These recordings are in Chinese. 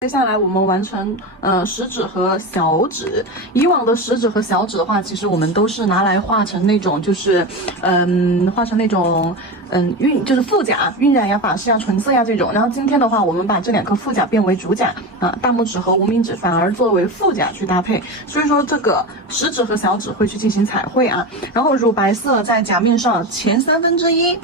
接下来我们完成食指和小指。以往的食指和小指的话，其实我们都是拿来画成那种就是画成那种就是副甲晕染呀、法式呀、纯色呀这种。然后今天的话，我们把这2颗副甲变为主甲啊，大拇指和无名指反而作为副甲去搭配。所以说这个食指和小指会去进行彩绘啊。然后乳白色在甲面上前1/3。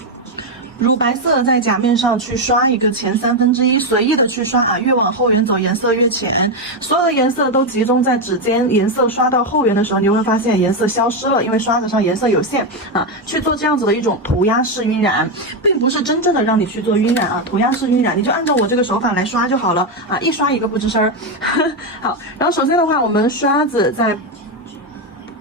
乳白色在甲面上去刷一个前1/3，随意的去刷啊，越往后缘走颜色越浅，所有的颜色都集中在指尖，颜色刷到后缘的时候，你会发现颜色消失了，因为刷子上颜色有限啊。去做这样子的一种涂鸦式晕染，并不是真正的让你去做晕染啊，涂鸦式晕染，你就按照我这个手法来刷就好了啊，一刷一个不吱声儿。好，然后首先的话，我们刷子在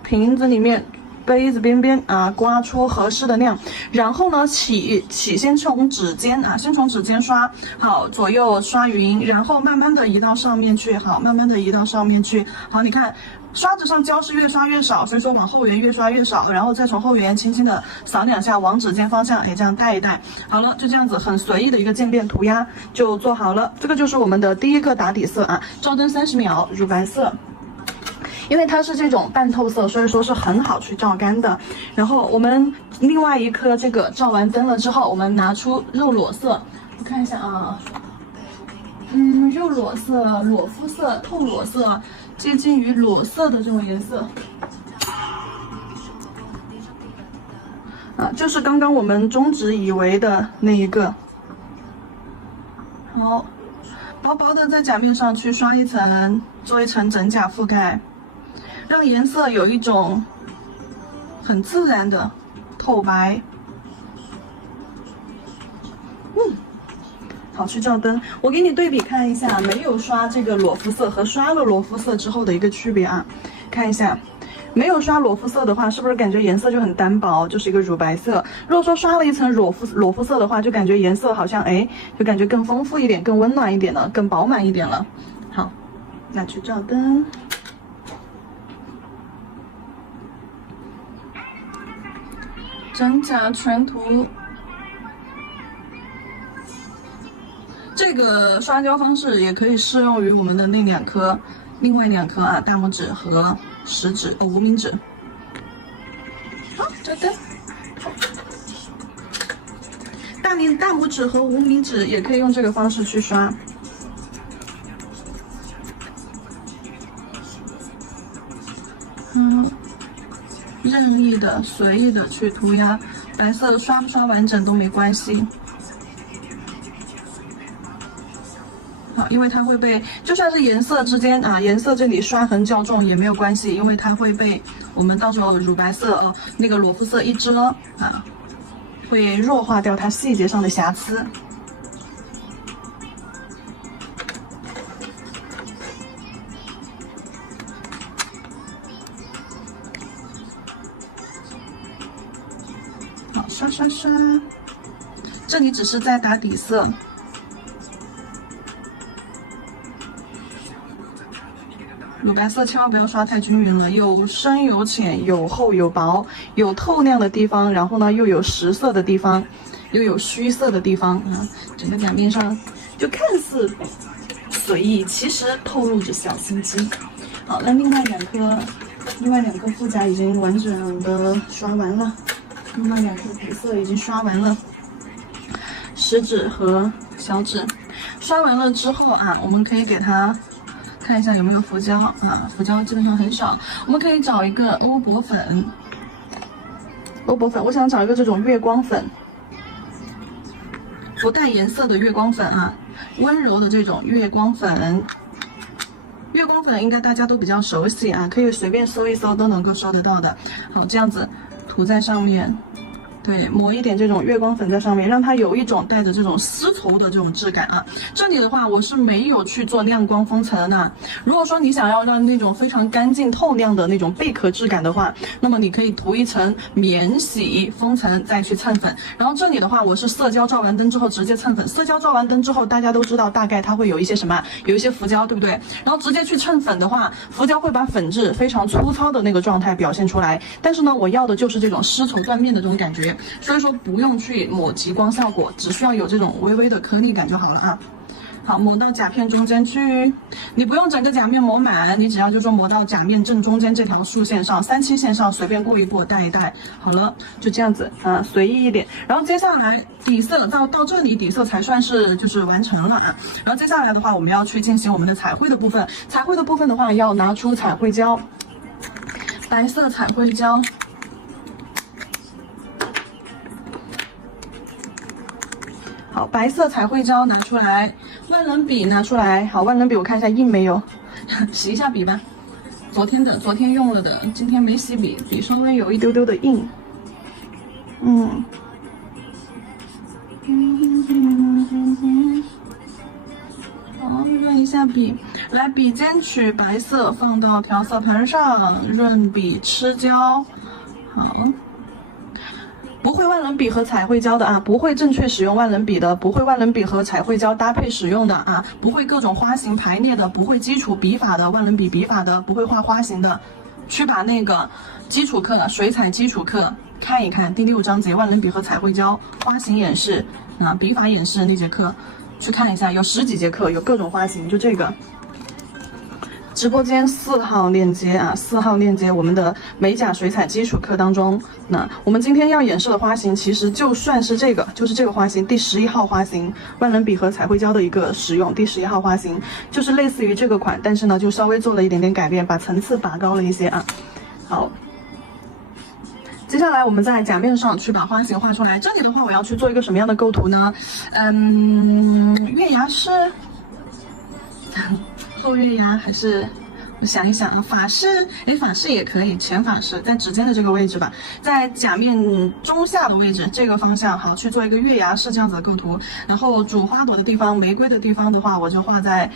瓶子里面。杯子边边啊，刮出合适的量，然后呢，先从指尖啊，先从指尖刷好，左右刷匀，然后慢慢的移到上面去，好，慢慢的移到上面去，好，你看刷子上胶是越刷越少，所以说往后缘越刷越少，然后再从后缘轻轻的扫2下，往指尖方向，哎，这样带一带，好了，就这样子很随意的一个渐变涂鸦就做好了，这个就是我们的第一个打底色啊，照灯30秒，乳白色。因为它是这种半透色，所以说是很好去照干的。然后我们另外一颗这个照完灯了之后，我们拿出肉裸色，我看一下啊，肉裸色、裸肤色、透裸色，接近于裸色的这种颜色。啊，就是刚刚我们中指以为的那一个。好，薄薄的在甲面上去刷一层，做一层整甲覆盖。让颜色有一种很自然的透白，好，去照灯。我给你对比看一下，没有刷这个裸肤色和刷了裸肤色之后的一个区别啊。看一下，没有刷裸肤色的话，是不是感觉颜色就很单薄，就是一个乳白色？如果说刷了一层裸肤色的话，就感觉颜色好像就感觉更丰富一点，更温暖一点了，更饱满一点了。好，那去照灯。整甲全涂，这个刷胶方式也可以适用于我们的另外2颗啊，大拇指和无名指。好，照灯。大拇指和无名指也可以用这个方式去刷。任意的、随意的去涂鸦，白色刷不刷完整都没关系。好，因为它会被，就算是颜色之间啊，颜色这里刷痕较重也没有关系，因为它会被我们到时候乳白色那个裸肤色一遮啊，会弱化掉它细节上的瑕疵。好，刷刷刷，这里只是在打底色。乳白色千万不要刷太均匀了，有深有浅，有厚有薄，有透亮的地方，然后呢又有实色的地方，又有虚色的地方啊，整个甲面上就看似随意，其实透露着小心机。好，那另外两颗副甲已经完整的刷完了。另外2颗底色已经刷完了，食指和小指刷完了之后啊，我们可以给它看一下有没有浮胶啊，浮胶基本上很少，我们可以找一个欧泊粉，我想找一个这种月光粉，不带颜色的月光粉啊，温柔的这种月光粉。月光粉应该大家都比较熟悉啊，可以随便搜一搜都能够搜得到的。好，这样子涂在上面，对，抹一点这种月光粉在上面，让它有一种带着这种丝绸的这种质感啊。这里的话，我是没有去做亮光封层的。如果说你想要让那种非常干净透亮的那种贝壳质感的话，那么你可以涂一层免洗封层，再去蹭粉。然后这里的话，我是色胶照完灯之后直接蹭粉。色胶照完灯之后，大家都知道大概它会有一些什么，有一些浮胶，对不对？然后直接去蹭粉的话，浮胶会把粉质非常粗糙的那个状态表现出来。但是呢，我要的就是这种丝绸缎面的这种感觉。所以说不用去抹极光效果，只需要有这种微微的颗粒感就好了啊。好，抹到甲片中间去。你不用整个甲面抹满，你只要就说抹到甲面正中间这条竖线上，37线上随便过一过，带一带，好了，就这样子啊，随意一点。然后接下来底色到这里，底色才算是就是完成了啊。然后接下来的话，我们要去进行我们的彩绘的部分。彩绘的部分的话，要拿出彩绘胶，白色彩绘胶。好，白色彩绘胶拿出来，万能笔拿出来。好，万能笔我看一下印没有，洗一下笔吧。昨天用了的，今天没洗笔，笔稍微有一丢丢的印。好，润一下笔，来笔尖取白色，放到调色盘上，润笔吃胶。好。不会万能笔和彩绘胶的啊，不会正确使用万能笔的，不会万能笔和彩绘胶搭配使用的啊，不会各种花型排列的，不会基础笔法的万能笔笔法的，不会画花型的，去把那个基础课水彩基础课看一看，第6章节万能笔和彩绘胶花型演示啊，笔法演示那节课去看一下，有10几节课，有各种花型，就这个。直播间4号链接啊，4号链接我们的美甲水彩基础课当中，那我们今天要演示的花型，其实就算是这个，就是这个花型，第11号花型，万能笔和彩绘胶的一个使用，第11号花型就是类似于这个款，但是呢，就稍微做了一点点改变，把层次拔高了一些啊。好，接下来我们在甲面上去把花型画出来。这里的话，我要去做一个什么样的构图呢？月牙式。后月牙还是我想一想啊，法式，法式也可以，前法式在指尖的这个位置吧，在甲面中下的位置这个方向，好去做一个月牙式这样子的构图。然后主花朵的地方，玫瑰的地方的话，我就画在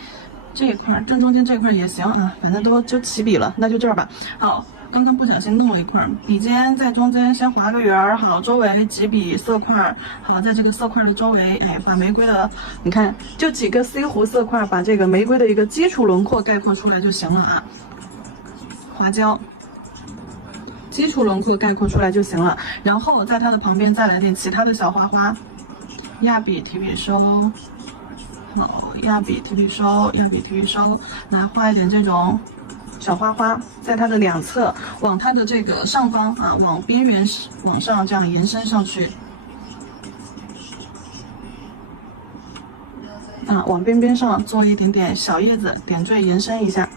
这一块，正中间这一块也行啊，反正都就起笔了，那就这儿吧。好。刚刚不小心弄了一块，笔尖在中间先划个圆儿，好，周围几笔色块，好，在这个色块的周围，把玫瑰的，你看，就几个 C 弧色块，把这个玫瑰的一个基础轮廓概括出来就行了啊。划胶，基础轮廓概括出来就行了，然后在它的旁边再来点其他的小花花，压笔提笔收，好，压笔提笔收，压笔提笔收，来画一点这种。小花花在它的两侧，往它的这个上方啊，往边缘往上这样延伸上去，啊，往边边上做一点点小叶子点缀延伸一下。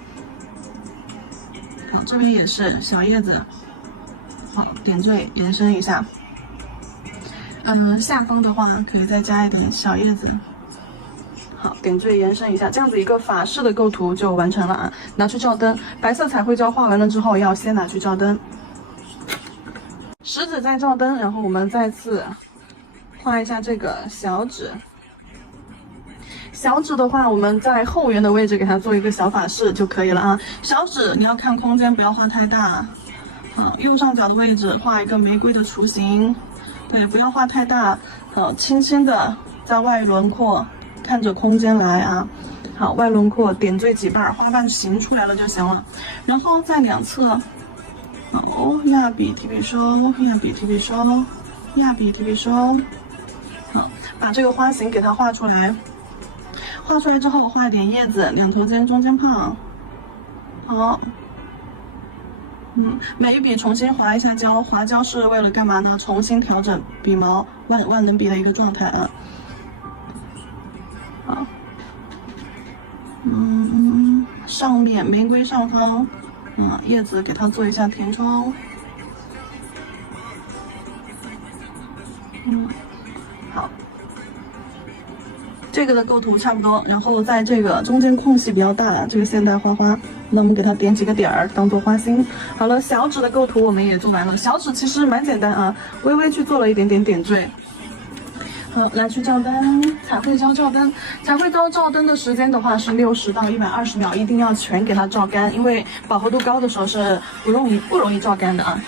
好，这边也是小叶子，好，点缀延伸一下。下方的话可以再加一点小叶子。好，点缀延伸一下，这样子一个法式的构图就完成了啊！拿去照灯，白色彩绘胶画完了之后，要先拿去照灯。食指再照灯，然后我们再次画一下这个小指。小指的话，我们在后缘的位置给它做一个小法式就可以了啊。小指你要看空间，不要画太大。好，右上角的位置画一个玫瑰的雏形，对，不要画太大。好，轻轻的在外轮廓。看着空间来啊，好，外轮廓点缀几瓣，花瓣形出来了就行了。然后在两侧，好，压笔提笔收，压笔提笔收，压笔提笔收，好，把这个花型给它画出来。画出来之后，画一点叶子，两头尖，中间胖。好，每一笔重新划一下胶，划胶是为了干嘛呢？重新调整笔毛万能笔的一个状态啊。好，上面玫瑰上方，叶子给它做一下填充，好，这个的构图差不多，然后在这个中间空隙比较大的这个现代花花，那我们给它点几个点儿当做花心。好了，小指的构图我们也做完了，小指其实蛮简单啊，微微去做了一点点点缀。好，来去照灯，彩绘胶照灯。彩绘胶照灯的时间的话是60到120秒，一定要全给它照干，因为饱和度高的时候是不容易照干的啊。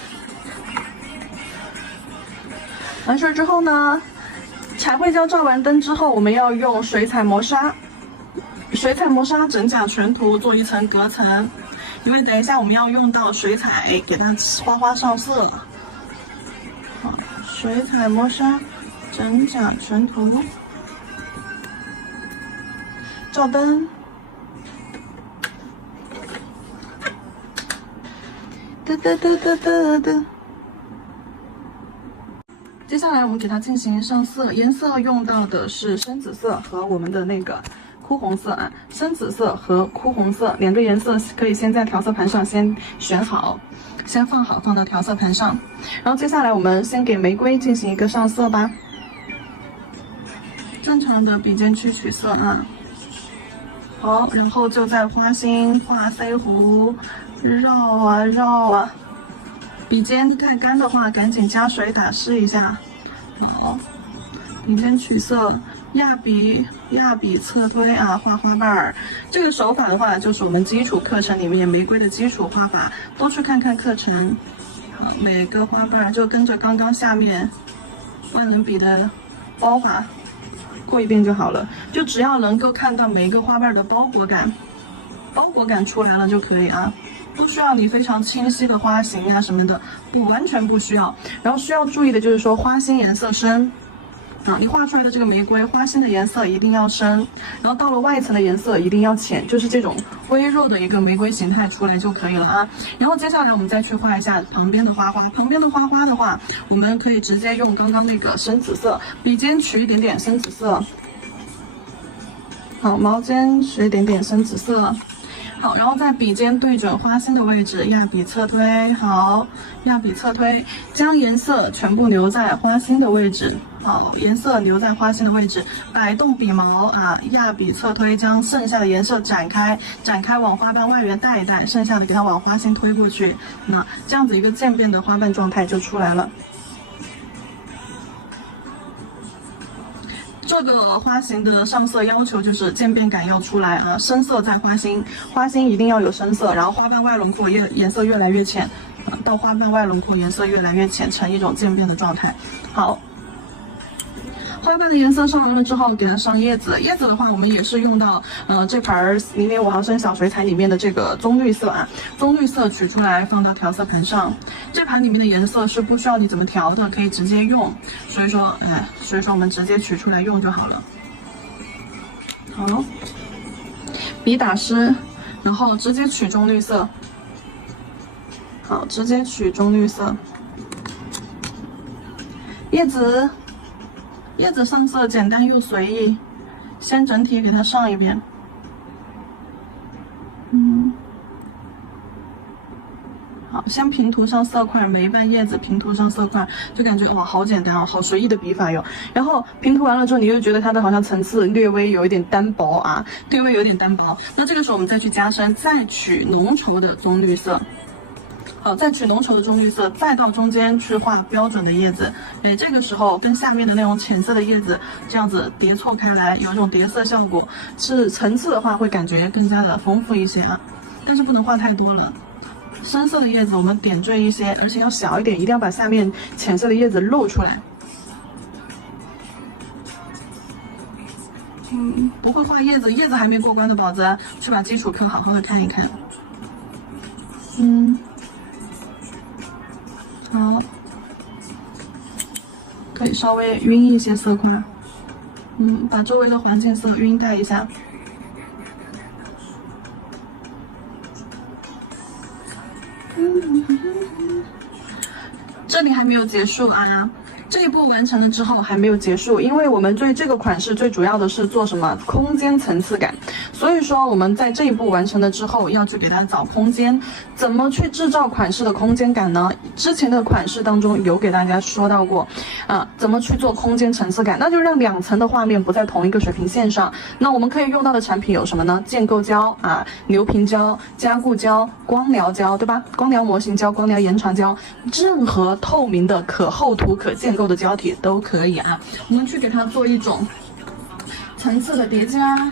完事之后呢，彩绘胶照完灯之后，我们要用水彩磨砂，水彩磨砂整甲全图做一层隔层，因为等一下我们要用到水彩给它花花上色。好，水彩磨砂。整甲全图，照灯，哒哒哒哒哒哒。接下来我们给它进行上色，颜色用到的是深紫色和我们的那个枯红色啊，深紫色和枯红色两个颜色可以先在调色盘上先选好，先放好，放到调色盘上。然后接下来我们先给玫瑰进行一个上色吧，正常的笔尖去取色啊。好，然后就在花心画飞弧，绕啊绕啊。笔尖太干的话，赶紧加水打湿一下。好，笔尖取色，压笔侧推啊，画花瓣儿。这个手法的话，就是我们基础课程里面玫瑰的基础画法，多去看看课程。好，每个花瓣就跟着刚刚下面万能笔的包法过一遍就好了，就只要能够看到每一个花瓣的包裹感出来了就可以啊。不需要你非常清晰的花型啊什么的，完全不需要。然后需要注意的就是说花心颜色深啊，你画出来的这个玫瑰花心的颜色一定要深，然后到了外层的颜色一定要浅，就是这种微弱的一个玫瑰形态出来就可以了啊。然后接下来我们再去画一下旁边的花花，旁边的花花的话，我们可以直接用刚刚那个深紫色，笔尖取一点点深紫色，好，毛尖取一点点深紫色。好，然后在笔尖对准花心的位置，压笔侧推，好，压笔侧推，将颜色全部留在花心的位置，好，颜色留在花心的位置，摆动笔毛啊，压笔侧推，将剩下的颜色展开往花瓣外缘带一带，剩下的给它往花心推过去，那这样子一个渐变的花瓣状态就出来了。这个花型的上色要求就是渐变感要出来啊，深色在花心，花心一定要有深色，然后花瓣外轮廓颜色越来越浅，到花瓣外轮廓颜色越来越浅，成一种渐变的状态。好，花瓣的颜色上完了之后，给它上叶子。叶子的话，我们也是用到这盘0.5毫升小水彩里面的这个棕绿色啊，棕绿色取出来放到调色盘上。这盘里面的颜色是不需要你怎么调的，可以直接用。所以说我们直接取出来用就好了。好，笔打湿，然后直接取棕绿色。好，直接取棕绿色。叶子上色简单又随意，先整体给它上一遍。好，先平涂上色块，每一瓣叶子平涂上色块，就感觉哇，好简单哦，好随意的笔法哟。然后平涂完了之后，你又觉得它的好像层次略微有一点单薄啊，略微有点单薄。那这个时候我们再去加深，再取浓稠的棕绿色。好，再取浓稠的棕绿色，再到中间去画标准的叶子。这个时候跟下面的那种浅色的叶子这样子叠错开来，有一种叠色效果，是层次的话会感觉更加的丰富一些啊。但是不能画太多了。深色的叶子我们点缀一些，而且要小一点，一定要把下面浅色的叶子露出来。不会画叶子还没过关的宝子，去把基础课好好的看一看。好，可以稍微晕一些色块，把周围的环境色晕带一下。这里还没有结束啊。这一步完成了之后还没有结束，因为我们对这个款式最主要的是做什么？空间层次感。所以说我们在这一步完成了之后，要去给它找空间。怎么去制造款式的空间感呢？之前的款式当中有给大家说到过怎么去做空间层次感，那就让两层的画面不在同一个水平线上。那我们可以用到的产品有什么呢？建构胶牛平胶、加固胶、光疗胶，对吧？光疗模型胶、光疗延长胶，任何透明的可厚涂可建构的胶体都可以啊。我们去给它做一种层次的叠加。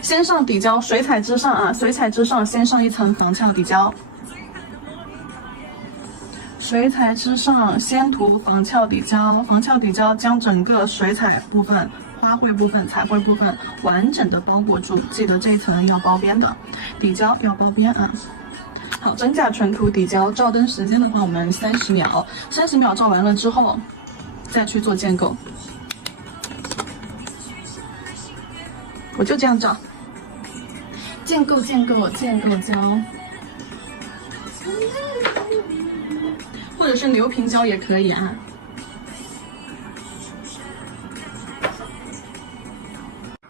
先上底胶，水彩之上水彩之上先上一层防翘底胶。水彩之上先涂防翘底胶，防翘底胶将整个水彩部分、花卉部分、彩绘部分完整的包裹住。记得这一层要包边的，底胶要包边啊。好，真假纯涂底胶，照灯时间的话，我们30秒，30秒照完了之后，再去做建构。我就这样找。建构胶，或者是流平胶也可以啊。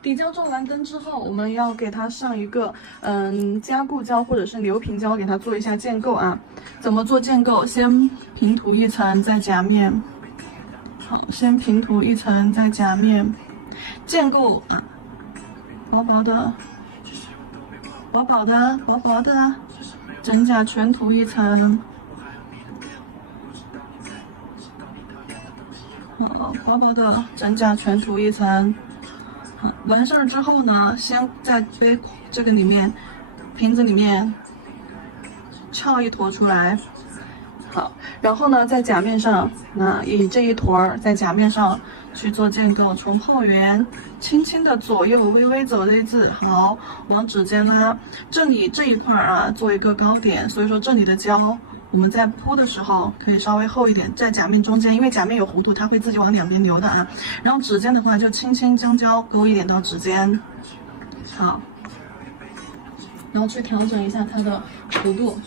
底胶装完灯之后，我们要给它上一个加固胶或者是流平胶，给它做一下建构啊。怎么做建构？先平涂一层，再夹面。好，先平涂一层，再夹面。建构啊，薄薄的，真假全涂一层。好，薄薄的真假全涂一层。完事儿之后呢，先在这个里面瓶子里面翘一坨出来，好，然后呢在甲面上，以这一坨在甲面上去做建构，从泡圆轻轻的左右微微走这字，好，往指尖拉，这里这一块啊做一个高点，所以说这里的胶我们在铺的时候可以稍微厚一点，在甲面中间，因为甲面有弧度，它会自己往两边流的啊。然后指尖的话，就轻轻将胶勾一点到指尖，好，然后去调整一下它的弧度。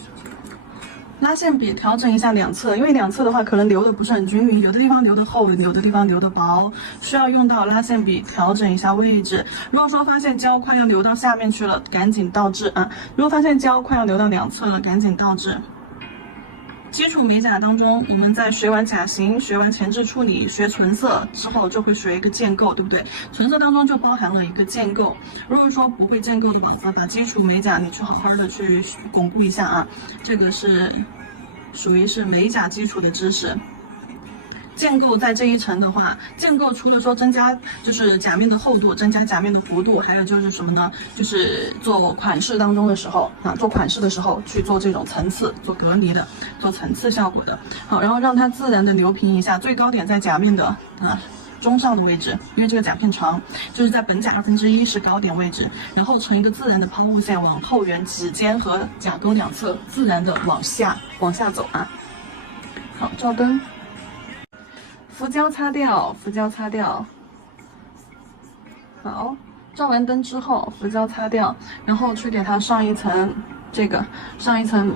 拉线笔调整一下两侧，因为两侧的话可能流的不是很均匀，有的地方流的厚，有的地方流的薄，需要用到拉线笔调整一下位置。如果说发现胶快要流到下面去了，赶紧倒置啊！如果发现胶快要流到两侧了，赶紧倒置。基础美甲当中，我们在学完甲型、学完前置处理、学纯色之后，就会学一个建构，对不对？纯色当中就包含了一个建构。如果说不会建构的话，把基础美甲你去好好的去巩固一下啊，这个是属于是美甲基础的知识。建构在这一层的话，建构除了说增加就是甲面的厚度，增加甲面的弧度，还有就是什么呢？就是做款式当中的时候啊，做款式的时候去做这种层次，做隔离的，做层次效果的。好，然后让它自然的流平一下，最高点在甲面的中上的位置，因为这个甲片长，就是在本甲1/2是高点位置，然后成一个自然的抛物线，往后缘指尖和甲沟两侧自然的往下走啊。好，照灯。浮胶擦掉，好，照完灯之后，浮胶擦掉，然后去给它上一层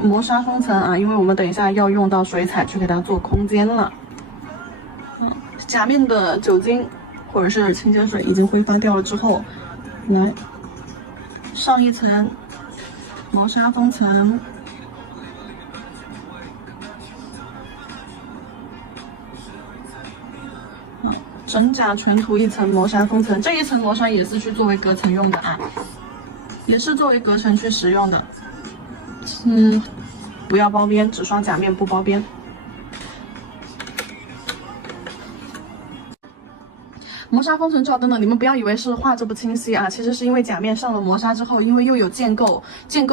磨砂封层啊，因为我们等一下要用到水彩去给它做空间了。甲面的酒精或者是清洁水已经挥发掉了之后，来上一层磨砂封层。整甲全涂一层磨砂封层，这一层磨砂也是去作为隔层用的啊，也是作为隔层去使用的。不要包边，只刷甲面不包边。磨砂封层照灯呢，你们不要以为是画着不清晰啊，其实是因为甲面上了磨砂之后，因为又有建构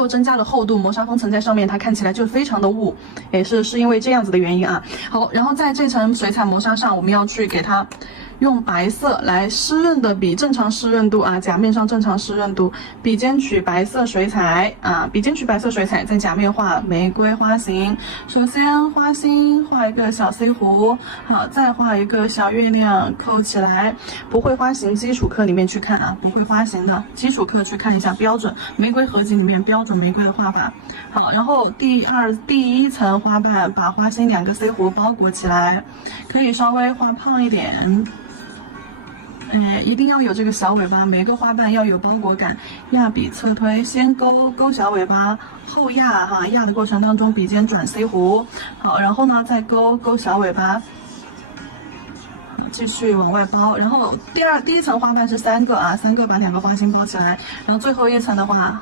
增加了厚度，磨砂封层在上面，它看起来就非常的雾，是因为这样子的原因啊。好，然后在这层水彩磨砂上，我们要去给它用白色来湿润的笔，正常湿润度啊，甲面上正常湿润度，笔尖取白色水彩啊，在甲面画玫瑰花形。首先花心画一个小 C 弧，好，再画一个小月亮扣起来。不会花形基础课里面去看啊，不会花形的基础课去看一下标准玫瑰合集里面标准玫瑰的画法。好，然后第一层花瓣把花心2个 C 弧包裹起来，可以稍微画胖一点。一定要有这个小尾巴，每个花瓣要有包裹感。压笔侧推，先勾小尾巴，后压哈，压的过程当中笔尖转 C 弧，好，然后呢再勾小尾巴，继续往外包。然后第一层花瓣是3个啊，3个把2个花心包起来，然后最后一层的话，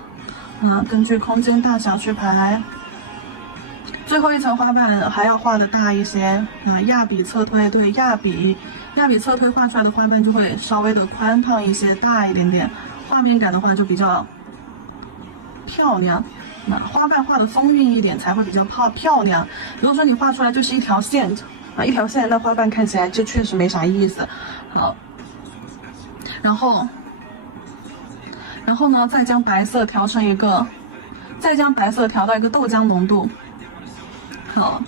根据空间大小去排。最后一层花瓣还要画的大一些啊，压笔侧推，对，压笔侧推画出来的花瓣就会稍微的宽胖一些，大一点点，画面感的话就比较漂亮。花瓣画的丰韵一点才会比较漂亮。如果说你画出来就是一条线啊，一条线，那花瓣看起来就确实没啥意思。好，然后呢，再将白色调到一个豆浆浓度。好，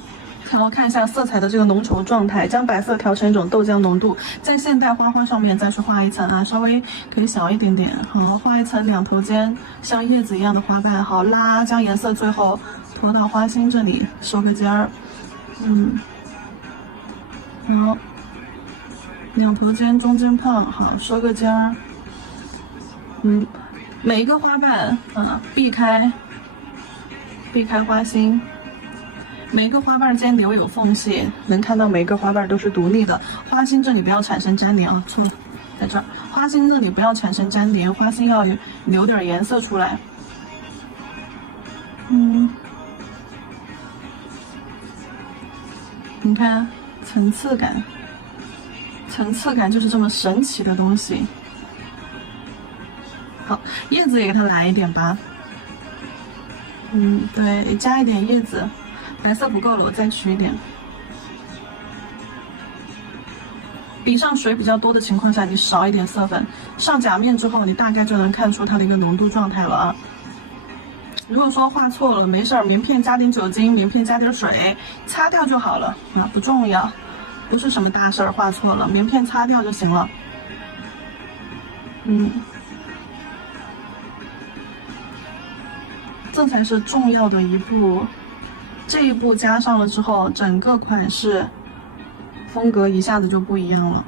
然后看一下色彩的这个浓稠状态，将白色调成一种豆浆浓度，在现代花上面再去画一层啊，稍微可以小一点点。好，画一层两头尖像叶子一样的花瓣，好拉，将颜色最后拖到花心这里，收个尖儿。好，两头尖中间胖，好，收个尖儿。每一个花瓣避开花心。每一个花瓣间留有缝隙，能看到每一个花瓣都是独立的。花心这里不要产生粘连啊，错了，在这儿。花心这里不要产生粘连，花心要留点颜色出来。你看层次感，层次感就是这么神奇的东西。好，叶子也给它来一点吧。对，加一点叶子。白色不够了，我再取一点。笔上水比较多的情况下，你少一点色粉。上甲面之后，你大概就能看出它的一个浓度状态了啊。如果说画错了，没事儿，棉片加点酒精，棉片加点水，擦掉就好了啊，不重要，不是什么大事儿。画错了，棉片擦掉就行了。这才是重要的一步。这一步加上了之后，整个款式风格一下子就不一样了。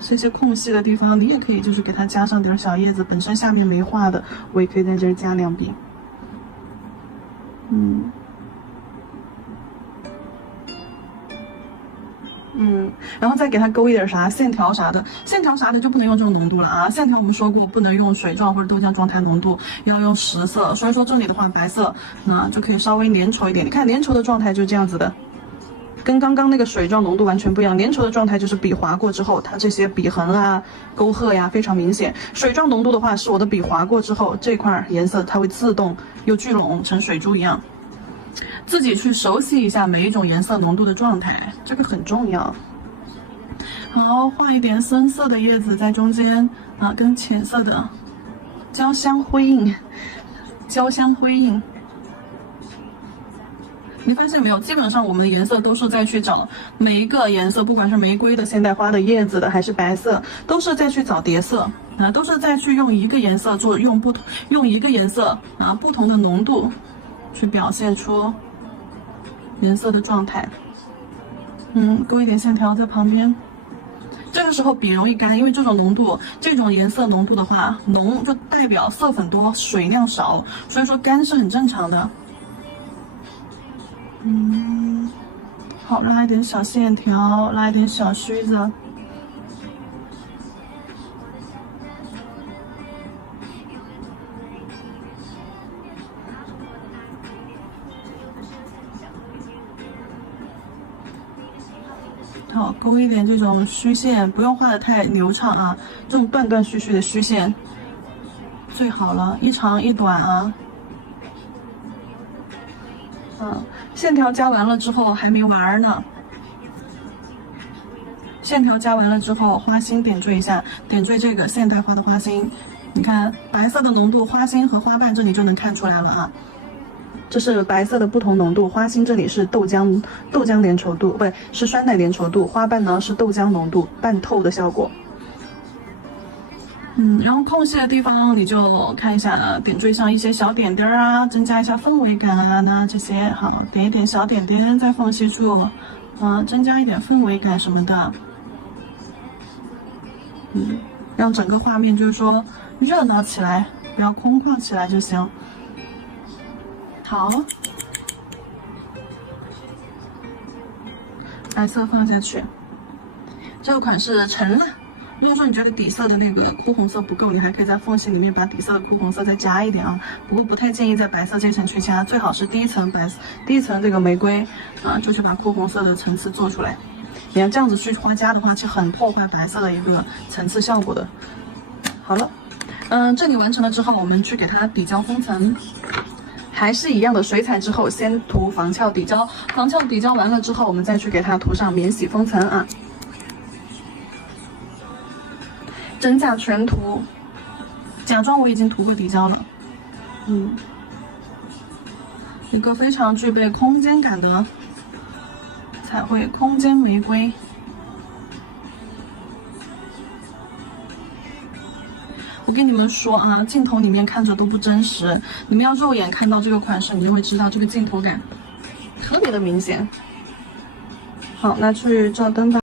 这些空隙的地方，你也可以就是给它加上点小叶子，本身下面没画的，我也可以在这儿加两笔。然后再给它勾一点啥线条啥的，线条啥的就不能用这种浓度了啊！线条我们说过不能用水状或者豆浆状态浓度，要用实色。所以说这里的话，白色就可以稍微粘稠一点。你看粘稠的状态就这样子的，跟刚刚那个水状浓度完全不一样。粘稠的状态就是笔划过之后，它这些笔痕啊、沟壑呀非常明显。水状浓度的话，是我的笔划过之后，这块颜色它会自动又聚拢成水珠一样。自己去熟悉一下每一种颜色浓度的状态，这个很重要。好，画一点深色的叶子在中间跟浅色的交相辉映，交相辉映。你发现没有？基本上我们的颜色都是在去找每一个颜色，不管是玫瑰的、现代花的、叶子的，还是白色，都是在去找叠色都是在去用一个颜色用一个颜色不同的浓度去表现出颜色的状态。勾一点线条在旁边。这个时候笔容易干，因为这种浓度、这种颜色浓度的话，浓就代表色粉多，水量少，所以说干是很正常的。好，拉一点小线条，拉一点小须子。好，勾一点这种虚线，不用画的太流畅啊，这种断断续续的虚线最好了，一长一短啊。线条加完了之后还没完呢。线条加完了之后，花心点缀一下，点缀这个现代花的花心。你看白色的浓度，花心和花瓣这里就能看出来了啊。这是白色的不同浓度，花心这里是豆浆粘稠度，不是酸奶粘稠度，花瓣呢是豆浆浓度，半透的效果。然后空隙的地方你就看一下，点缀上一些小点点啊，增加一下氛围感啊，那这些好，点一点小点点在缝隙处，增加一点氛围感什么的，让整个画面就是说热闹起来，不要空旷起来就行。好，白色放下去，这个款式成了。如果说你觉得底色的那个哭红色不够，你还可以在缝隙里面把底色的哭红色再加一点啊。不过不太建议在白色这层去加，最好是第一层这个玫瑰就去把哭红色的层次做出来。你要这样子去加的话，其实很破坏白色的一个层次效果的。好了，这里完成了之后，我们去给它底胶封层。还是一样的，水彩之后先涂防翘底胶，防翘底胶完了之后，我们再去给它涂上免洗封层啊。真假全涂，假装我已经涂过底胶了。一个非常具备空间感的彩绘空间玫瑰。我跟你们说啊，镜头里面看着都不真实，你们要肉眼看到这个款式，你就会知道这个镜头感特别的明显。好，那去照灯吧。